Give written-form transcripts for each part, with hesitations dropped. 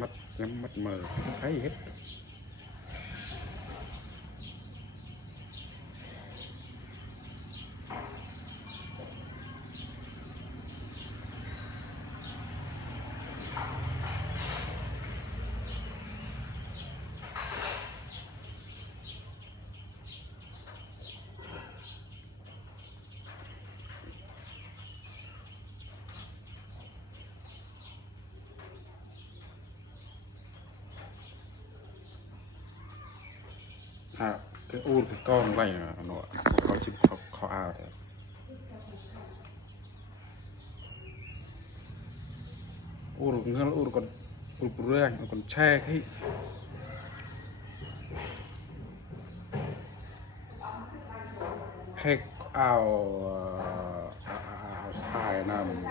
mắt nhắm mắt mờ không thấy gì hết. Cái u cái con này là nó có chim khó ao thế u ngal u còn u rơi còn che cái ao sai nằm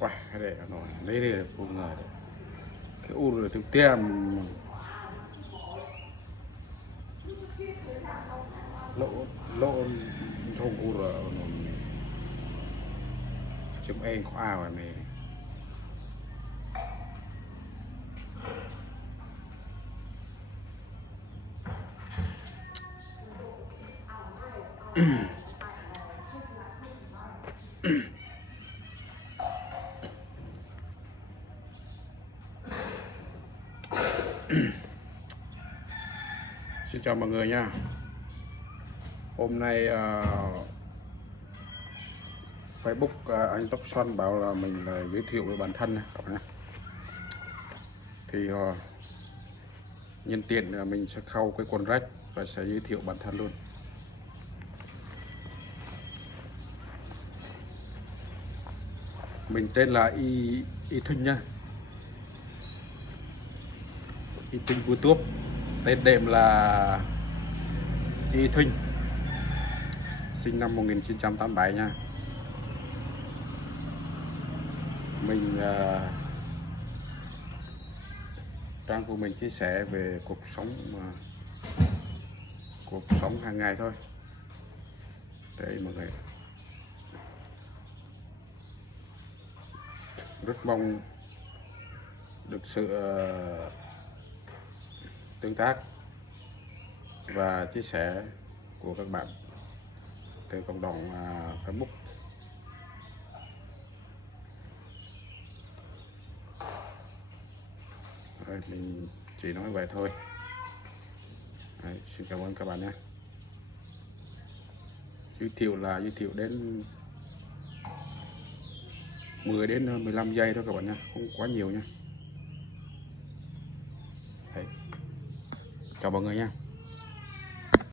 quá đây nó lấy đây là u người cái u rồi thực tiêm lỗ thông u rồi chúng em có ao này Xin chào mọi người nha. Hôm nay Facebook anh Tóc Xuân bảo là mình giới thiệu về bản thân này các bạn nhé. Thì nhân tiện mình sẽ khâu cái quần rách và sẽ giới thiệu bản thân luôn. Mình tên là Y Thinh nha. Y Thinh YouTube. Tên đệm là Y Thinh, sinh năm 1987 nha. Mình trang của mình chia sẻ về cuộc sống hàng ngày thôi. Đây mọi người, rất mong được sự tương tác và chia sẻ của các bạn từ cộng đồng Facebook. Rồi, mình chỉ nói vậy thôi. Đấy, xin cảm ơn các bạn nhé. Giới thiệu đến 10 đến 15 giây thôi các bạn nhé, không quá nhiều nhé. Đấy. Chào mọi người nha.